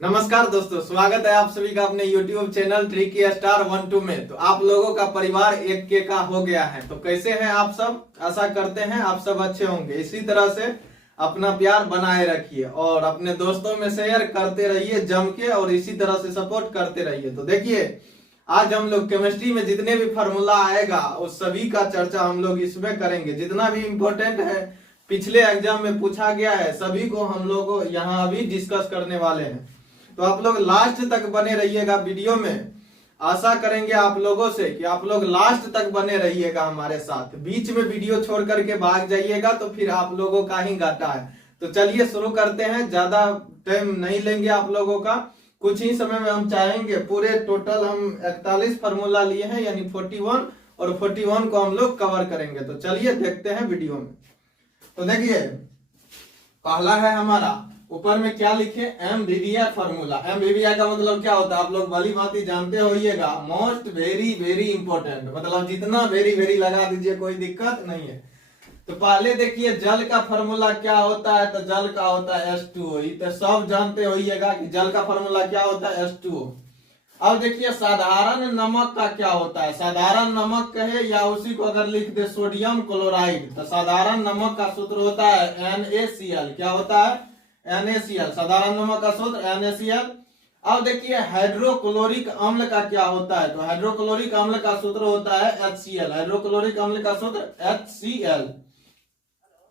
नमस्कार दोस्तों, स्वागत है आप सभी का अपने YouTube चैनल ट्रिकी स्टार 1-2 में। तो आप लोगों का परिवार एक के का हो गया है। तो कैसे हैं आप सब? आशा करते हैं आप सब अच्छे होंगे। इसी तरह से अपना प्यार बनाए रखिए और अपने दोस्तों में शेयर करते रहिए जम के, और इसी तरह से सपोर्ट करते रहिए। तो देखिए, आज हम लोग केमिस्ट्री में जितने भी फार्मूला आएगा उस सभी का चर्चा हम लोग इसमें करेंगे। जितना भी इम्पोर्टेंट है, पिछले एग्जाम में पूछा गया है, सभी को हम लोग यहाँ अभी डिस्कस करने वाले हैं। तो आप लोग लास्ट तक बने रहिएगा वीडियो में। आशा करेंगे आप लोगों से कि आप लोग लास्ट तक बने रहिएगा हमारे साथ। बीच में वीडियो छोड़ करके भाग जाइएगा तो फिर आप लोगों का ही घाटा है। तो चलिए शुरू करते हैं। ज्यादा टाइम नहीं लेंगे आप लोगों का। कुछ ही समय में हम चाहेंगे पूरे टोटल हम 41 फार्मूला लिए हैं, यानी 41, और 41 को हम लोग कवर करेंगे। तो चलिए देखते हैं वीडियो में। तो देखिए, पहला है हमारा, ऊपर में क्या लिखे, एमवीवीआई फार्मूला। एमवीवीआई का मतलब क्या होता है आप लोग भली भांति जानते होइएगा। मोस्ट वेरी वेरी इंपॉर्टेंट, मतलब जितना वेरी वेरी लगा दीजिए, कोई दिक्कत नहीं है। तो पहले देखिए, जल का फार्मूला क्या होता है। तो जल का होता है H2O। तो सब जानते होइएगा कि जल का फार्मूला क्या होता है, H2O। अब देखिए, साधारण नमक का क्या होता है। साधारण नमक कहे या उसी को अगर लिख दे सोडियम क्लोराइड, तो साधारण नमक का सूत्र होता है NaCl। क्या होता है, NaCl। साधारण नमक का सूत्र NaCl। अब देखिए, हाइड्रोक्लोरिक अम्ल का क्या होता है। तो हाइड्रोक्लोरिक अम्ल का सूत्र होता है HCl। हाइड्रोक्लोरिक अम्ल का सूत्र HCl।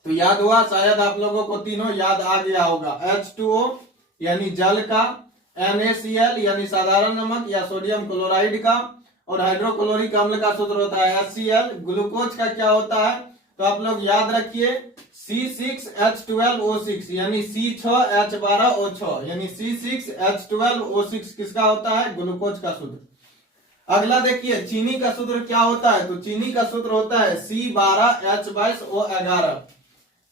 तो याद हुआ शायद आप लोगों को, तीनों याद आ गया होगा। H2O यानी जल का, NaCl यानी साधारण नमक या सोडियम क्लोराइड का, और हाइड्रोक्लोरिक अम्ल का सूत्र होता है HCl। ग्लूकोज का क्या होता है, तो आप लोग याद रखिए, C6H12O6 यानी C6H12O6 यानी C6H12O6 किसका होता है, ग्लूकोज का सूत्र। अगला देखिए, चीनी का सूत्र क्या होता है। तो चीनी का सूत्र होता है C12H22O11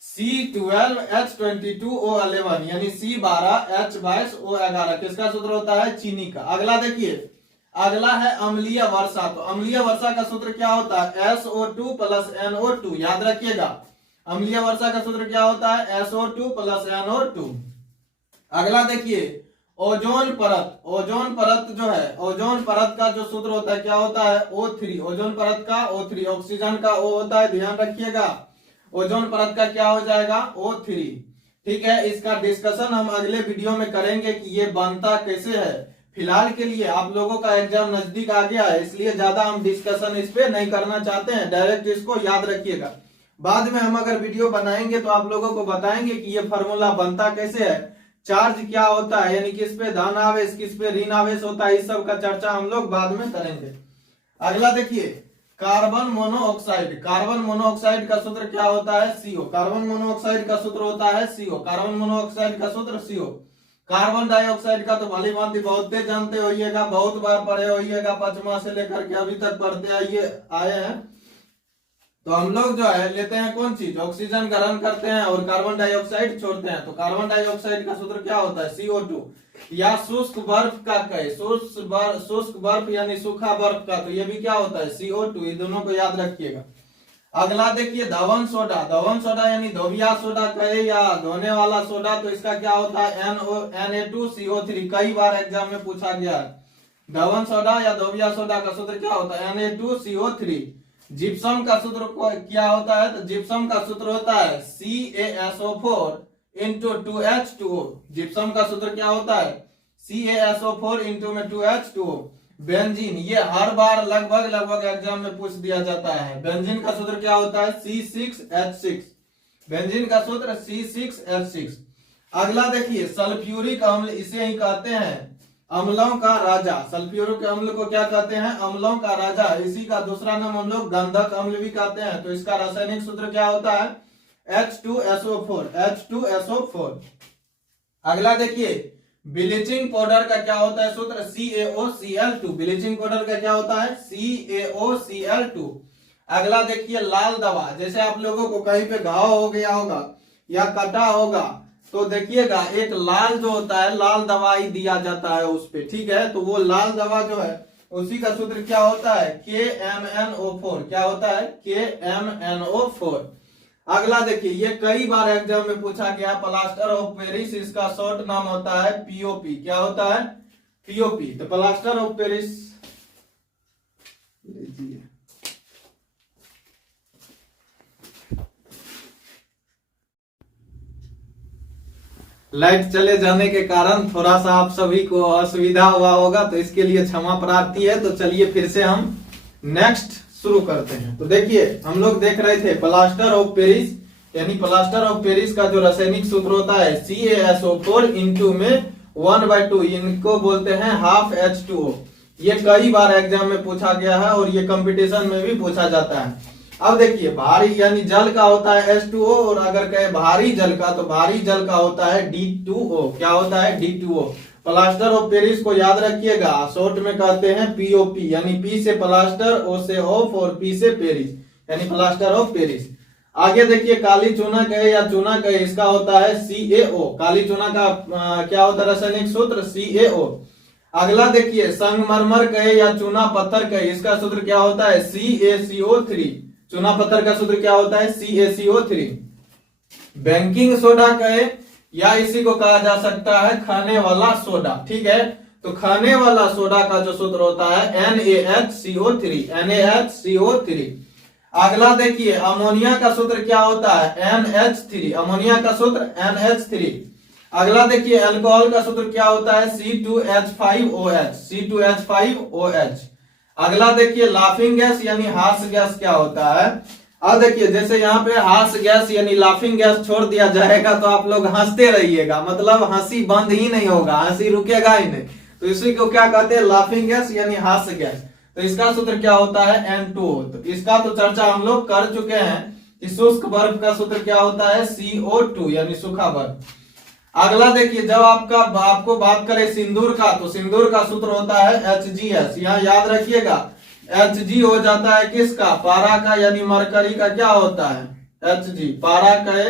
C12H22O11 यानी C12H22O11 किसका सूत्र होता है, चीनी का। अगला देखिए, अगला है अम्लीय वर्षा। तो अम्लीय वर्षा का सूत्र क्या होता है, SO2 + NO2। याद रखिएगा, अम्लीय वर्षा का सूत्र क्या होता है, SO2 + NO2। अगला देखिए, ओजोन परत। ओजोन परत जो है, ओजोन परत का जो सूत्र होता है क्या होता है, O3। ओजोन परत का O3। ऑक्सीजन का O होता है, ध्यान रखिएगा। ओजोन परत का क्या हो जाएगा, O3। ठीक है, इसका डिस्कशन हम अगले वीडियो में करेंगे कि ये बनता कैसे है। फिलहाल के लिए आप लोगों का एग्जाम नजदीक आ गया है, इसलिए ज्यादा हम डिस्कशन इस पे नहीं करना चाहते हैं। डायरेक्ट इसको याद रखिएगा। बाद में हम अगर वीडियो बनाएंगे तो आप लोगों को बताएंगे कि ये फार्मूला बनता कैसे है, चार्ज क्या होता है, यानी किस पे धन आवेश किस पे ऋण आवेश होता है, इस सब का चर्चा हम लोग बाद में करेंगे। अगला देखिए, कार्बन मोनोऑक्साइड। कार्बन मोनोऑक्साइड का सूत्र क्या होता है, CO। कार्बन मोनोऑक्साइड का सूत्र होता है CO। कार्बन मोनोऑक्साइड का सूत्र CO। कार्बन डाइऑक्साइड का तो भली भांति बहुत जानते होइएगा, बहुत बार पढ़े होइएगा, 5वां से लेकर के अभी तक पढ़ते आए हैं। तो हम लोग जो है लेते हैं कौन चीज, ऑक्सीजन ग्रहण करते हैं और कार्बन डाइऑक्साइड छोड़ते हैं। तो कार्बन डाइऑक्साइड का सूत्र क्या होता है, CO2। या शुष्क बर्फ का कहे, शुष्क बर्फ यानी सूखा बर्फ का, तो ये भी क्या होता है, CO2। ये दोनों को याद रखिएगा। अगला देखिए, धवन सोडा। धवन सोडा यानी धोबिया सोडा कहे या धोने वाला सोडा, तो इसका क्या होता है, Na2CO3। कई बार एग्जाम में पूछा गया है। धवन सोडा या धोबिया सोडा का सूत्र क्या होता है, Na2CO3। जिप्सम का सूत्र क्या होता है, तो जिप्सम का सूत्र होता है CaSO4 × 2H2O। जिप्सम का सूत्र क्या होता है, CaSO4 × 2H2O। बेंजीन, ये हर बार लगभग एग्जाम में पूछ दिया जाता है। बेंजीन का सूत्र क्या होता है, C6H6। बेंजीन का सूत्र C6H6। अगला देखिए, सल्फ्यूरिक अम्ल, इसे ही कहते हैं अम्लों का राजा। सल्फ्यूरिक अम्ल को क्या कहते हैं, अम्लों का राजा। इसी का दूसरा नाम हम लोग गंधक अम्ल भी कहते हैं। तो इसका रासायनिक सूत्र क्या होता है, H2SO4। H2SO4। अगला देखिए, ब्लीचिंग पाउडर का क्या होता है सूत्र, CaOCl2। ब्लीचिंग पाउडर का क्या होता है, CaOCl2। अगला देखिए, लाल दवा। जैसे आप लोगों को कहीं पे घाव हो गया होगा या कटा होगा, तो देखिएगा एक लाल जो होता है, लाल दवाई दिया जाता है उस पे, ठीक है। तो वो लाल दवा जो है उसी का सूत्र क्या होता है, KMNO4। क्या होता है, KMNO4। अगला देखिए, ये कई बार एग्जाम में पूछा गया, प्लास्टर ऑफ पेरिस, इसका शॉर्ट नाम होता है पीओपी। क्या होता है? पीओपी। तो प्लास्टर ऑफ पेरिस, लाइट चले जाने के कारण थोड़ा सा आप सभी को असुविधा हुआ होगा, तो इसके लिए क्षमा प्रार्थी है। तो चलिए फिर से हम नेक्स्ट शुरू करते हैं। तो देखिए, हम लोग देख रहे थे प्लास्टर ऑफ पेरिस, यानी प्लास्टर ऑफ पेरिस का जो रासायनिक सूत्र होता है CaSO4 इंटू में 1/2, इनको बोलते हैं हाफ H2O। ये कई बार एग्जाम में पूछा गया है और ये कंपटीशन में भी पूछा जाता है। अब देखिए, भारी यानी जल का होता है H2O, और अगर कहे भारी जल का, तो भारी जल का होता है D2O। क्या होता है? D2O। प्लास्टर ऑफ पेरिस को याद रखिएगा, शॉर्ट में कहते हैं पीओपी, यानी पी से प्लास्टर, ओ से ऑफ और पी से पेरिस, यानी प्लास्टर ऑफ पेरिस। आगे देखिए, काली चूना कहे या चूना कहे, इसका होता है CaO। काली चूना का क्या होता है रासायनिक सूत्र? CaO। अगला देखिए, संगमरमर कहे या चूना पत्थर कहे, इसका सूत्र क्या होता है? CaCO3। चूना पत्थर का सूत्र क्या होता है? CaCO3। बेकिंग सोडा कहे या इसी को कहा जा सकता है खाने वाला सोडा, ठीक है। तो खाने वाला सोडा का जो सूत्र होता है NaHCO3, NaHCO3। अगला देखिए, अमोनिया का सूत्र क्या होता है? NH3। अमोनिया का सूत्र NH3। अगला देखिए, अल्कोहल का सूत्र क्या होता है? C2H5OH, C2H5OH। अगला देखिए, लाफिंग गैस यानी हास्य गैस क्या होता है? अब देखिए, जैसे यहाँ पे हास्य गैस यानी लाफिंग गैस छोड़ दिया जाएगा तो आप लोग हंसते रहिएगा, मतलब हंसी बंद ही नहीं होगा, हंसी रुकेगा ही नहीं। तो इसी को क्या कहते हैं? लाफिंग गैस यानी हास्य गैस। तो इसका सूत्र क्या होता है? N2O। तो इसका तो चर्चा हम लोग कर चुके हैं कि शुष्क बर्फ का सूत्र क्या होता है? CO2 यानी सूखा बर्फ। अगला देखिए, जब आपको बात करें सिंदूर का, तो सिंदूर का सूत्र होता है HGS। यहाँ याद रखिएगा, Hg हो जाता है किसका? पारा का, यानी मरकरी का क्या होता है? Hg। पारा कहे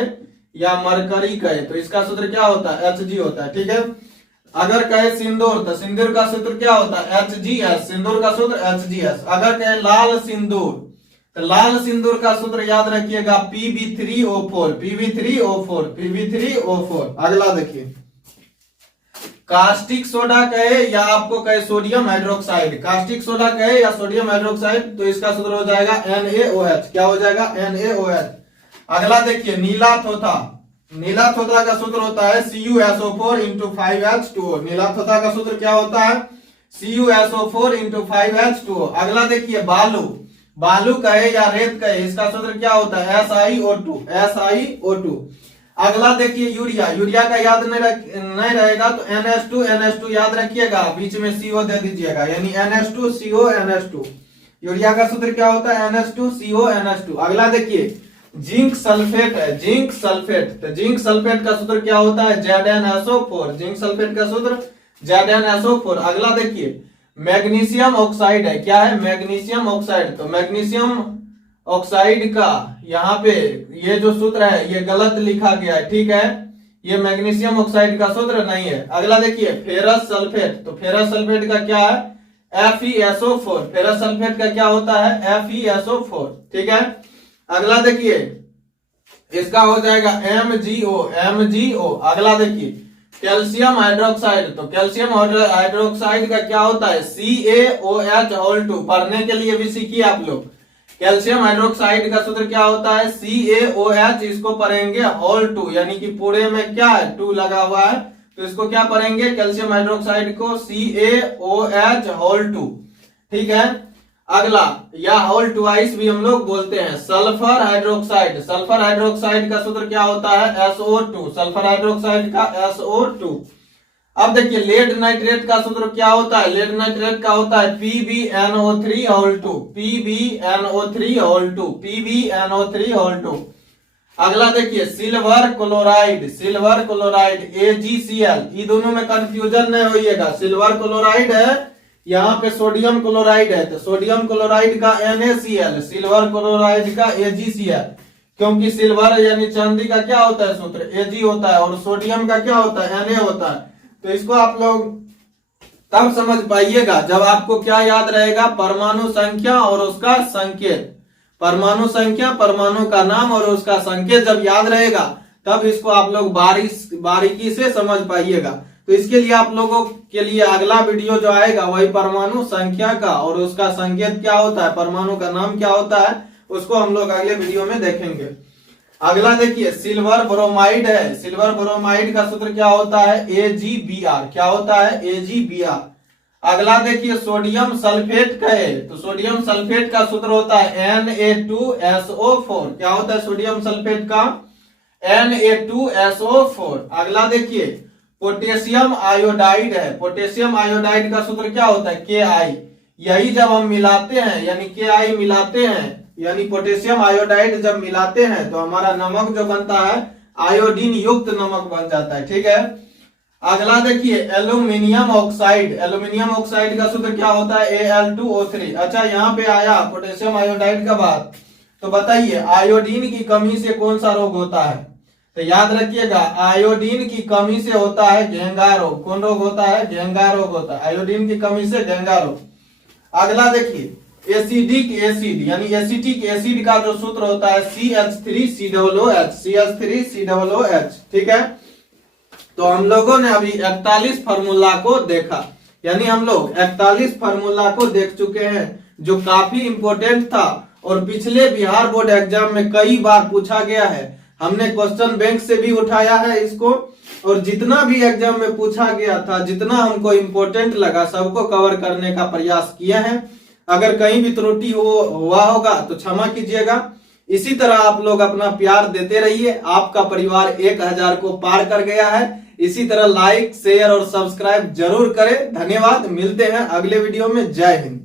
या मरकरी कहे, तो इसका सूत्र क्या होता है? Hg होता है, ठीक है। अगर कहे सिंदूर, तो सिंदूर का सूत्र क्या होता है? HGS। सिंदूर का सूत्र HGS। अगर कहे लाल सिंदूर, तो लाल सिंदूर का सूत्र याद रखिएगा Pb3O4, Pb3O4, Pb3O4। अगला देखिए, कास्टिक सोडा कहे या आपको कहे सोडियम हाइड्रोक्साइड, कास्टिक सोडा कहे या सोडियम हाइड्रोक्साइड, तो इसका सूत्र हो जाएगा NaOH। क्या हो जाएगा? NaOH। अगला देखिए, नीला थोथा, नीला थोथा का सूत्र होता है CuSO4 इंटू 5H2O। नीला थोथा का सूत्र क्या होता है? CuSO4 into 5H2O। अगला देखिए, बालू, बालू कहे या रेत कहे, इसका सूत्र क्या होता है? SiO2, SiO2। अगला देखिए, यूरिया, यूरिया का याद नहीं रहेगा तो NH2 याद रखिएगा, बीच में CO दे दीजिएगा, यानी NH2CO यूरिया का सूत्र क्या होता है? NH2CO। अगला देखिए, जिंक सल्फेट है, जिंक सल्फेट, तो जिंक सल्फेट का सूत्र क्या होता है? ZnSO4। जिंक सल्फेट का सूत्र ZnSO4। अगला देखिए, मैग्नीशियम ऑक्साइड है, क्या है? Magnesium oxide. तो मैग्नीशियम ऑक्साइड का यहाँ पे ये जो सूत्र है ये गलत लिखा गया है, ठीक है, ये मैग्नीशियम ऑक्साइड का सूत्र नहीं है। अगला देखिए, फेरस सल्फेट, तो फेरस सल्फेट का क्या है? FeSO4। फेरस सल्फेट का क्या होता है? FeSO4, ठीक है। अगला देखिए, इसका हो जाएगा MgO। अगला देखिए, कैल्शियम हाइड्रोक्साइड, तो कैल्शियम हाइड्रोक्साइड का क्या होता है? CaOH2। पढ़ने के लिए भी सीखिए आप लोग, कैल्शियम हाइड्रोक्साइड का सूत्र क्या होता है? CaOH। इसको पढ़ेंगे होल 2, यानी कि पूरे में क्या है? 2 लगा हुआ है, तो इसको क्या पढ़ेंगे? कैल्शियम हाइड्रोक्साइड को CaOH होल 2, ठीक है। अगला, या होल ट्वाइस भी हम लोग बोलते हैं, सल्फर हाइड्रोक्साइड। सल्फर हाइड्रोक्साइड का सूत्र क्या होता है? SO2। सल्फर हाइड्रोक्साइड का SO2। अब देखिए, लेड नाइट्रेट का सूत्र क्या होता है? लेड नाइट्रेट का होता है PbNO3 whole 2, PbNO3 whole 2, PbNO3 whole 2। अगला देखिए, silver chloride, silver chloride AgCl। ये दोनों में कंफ्यूजन नहीं होइएगा, सिल्वर क्लोराइड है, यहाँ पे सोडियम क्लोराइड है, तो सोडियम क्लोराइड का NaCl, सिल्वर क्लोराइड का AgCl। क्योंकि सिल्वर यानी चांदी का क्या होता है सूत्र? Ag होता है, और सोडियम का क्या होता है? Na होता है। तो इसको आप लोग तब समझ पाइएगा जब आपको क्या याद रहेगा? परमाणु संख्या और उसका संकेत। परमाणु संख्या, परमाणु का नाम और उसका संकेत जब याद रहेगा तब इसको आप लोग बारीकी से समझ पाइएगा। तो इसके लिए आप लोगों के लिए अगला वीडियो जो आएगा वही परमाणु संख्या का और उसका संकेत क्या होता है, परमाणु का नाम क्या होता है, उसको हम लोग अगले वीडियो में देखेंगे। अगला देखिए सिल्वर ब्रोमाइड है। सिल्वर ब्रोमाइड का सूत्र क्या होता है, AgBr। क्या होता है, AgBr। अगला देखिए सोडियम सल्फेट का है, तो सोडियम सल्फेट का सूत्र होता है Na2SO4। क्या होता है सोडियम सल्फेट का, Na2SO4। अगला देखिए पोटेशियम आयोडाइड है। पोटेशियम आयोडाइड का सूत्र क्या होता है, Ki। यही जब हम मिलाते हैं यानी Ki मिलाते हैं, यानी पोटेशियम आयोडाइड जब मिलाते हैं तो हमारा नमक जो बनता है आयोडीन युक्त नमक बन जाता है। ठीक है। अगला देखिए एल्यूमिनियम ऑक्साइड। एल्यूमिनियम ऑक्साइड का सूत्र क्या होता है, Al2O3। अच्छा यहाँ पे आया पोटेशियम आयोडाइड का बात, तो बताइए आयोडीन की कमी से कौन सा रोग होता है, तो याद रखिएगा आयोडीन की कमी से होता है घेंघा रोग। कौन रोग होता है, घेंघा रोग होता है, आयोडीन की कमी से घेंघा रोग। अगला देखिए एसिडिक एसिड यानी एसिटिक एसिड का जो सूत्र होता है CH3COOH। CH3COOH। ठीक है। तो हम लोगों ने अभी 41 फार्मूला को देखा, यानी हम लोग 41 फार्मूला को देख चुके हैं जो काफी इंपॉर्टेंट था और पिछले बिहार बोर्ड एग्जाम में कई बार पूछा गया है। हमने क्वेश्चन बैंक से भी उठाया है इसको और जितना भी एग्जाम में पूछा गया था, जितना हमको इंपॉर्टेंट लगा सबको कवर करने का प्रयास किया है। अगर कहीं भी त्रुटि हुआ होगा तो क्षमा कीजिएगा। इसी तरह आप लोग अपना प्यार देते रहिए। आपका परिवार 1000 को पार कर गया है। इसी तरह लाइक, शेयर और सब्सक्राइब जरूर करें। धन्यवाद। मिलते हैं अगले वीडियो में। जय हिंद।